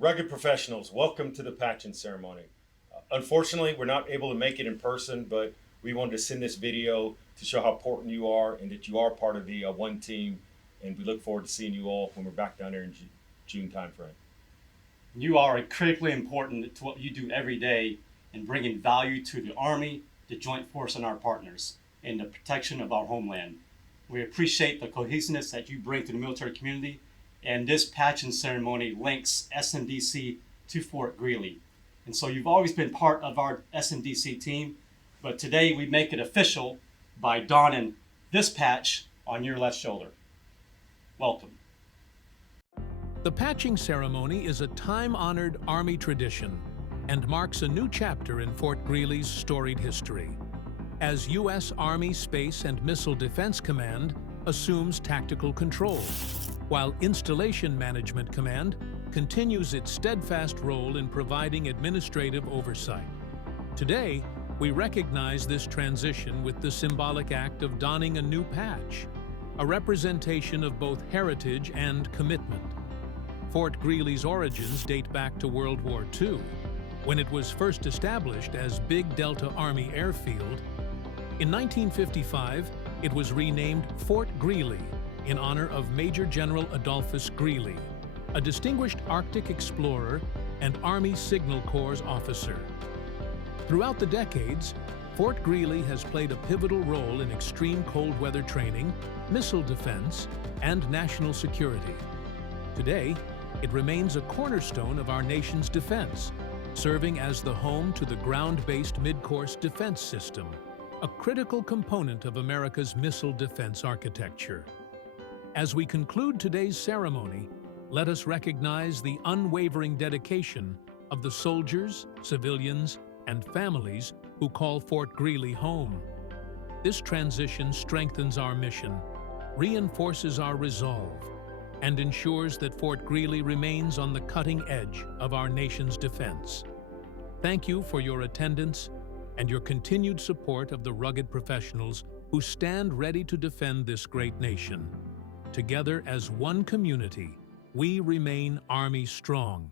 Rugged professionals, welcome to the patching ceremony. Unfortunately, we're not able to make it in person, but we wanted to send this video to show how important you are and that you are part of the one team. And we look forward to seeing you all when we're back down there in June timeframe. You are critically important to what you do every day in bringing value to the Army, the Joint Force, and our partners in the protection of our homeland. We appreciate the cohesiveness that you bring to the military community, and this patching ceremony links SMDC to Fort Greely. And so you've always been part of our SMDC team, but today we make it official by donning this patch on your left shoulder. Welcome. The patching ceremony is a time-honored Army tradition and marks a new chapter in Fort Greely's storied history, as U.S. Army Space and Missile Defense Command assumes tactical control, while Installation Management Command continues its steadfast role in providing administrative oversight. Today, we recognize this transition with the symbolic act of donning a new patch, a representation of both heritage and commitment. Fort Greely's origins date back to World War II, when it was first established as Big Delta Army Airfield. In 1955, it was renamed Fort Greely in honor of Major General Adolphus Greely, a distinguished Arctic explorer and Army Signal Corps officer. Throughout the decades, Fort Greely has played a pivotal role in extreme cold weather training, missile defense, and national security. Today, it remains a cornerstone of our nation's defense, serving as the home to the Ground-Based Midcourse Defense System, a critical component of America's missile defense architecture. As we conclude today's ceremony, let us recognize the unwavering dedication of the soldiers, civilians, and families who call Fort Greely home. This transition strengthens our mission, reinforces our resolve, and ensures that Fort Greely remains on the cutting edge of our nation's defense. Thank you for your attendance and your continued support of the rugged professionals who stand ready to defend this great nation. Together as one community, we remain Army strong.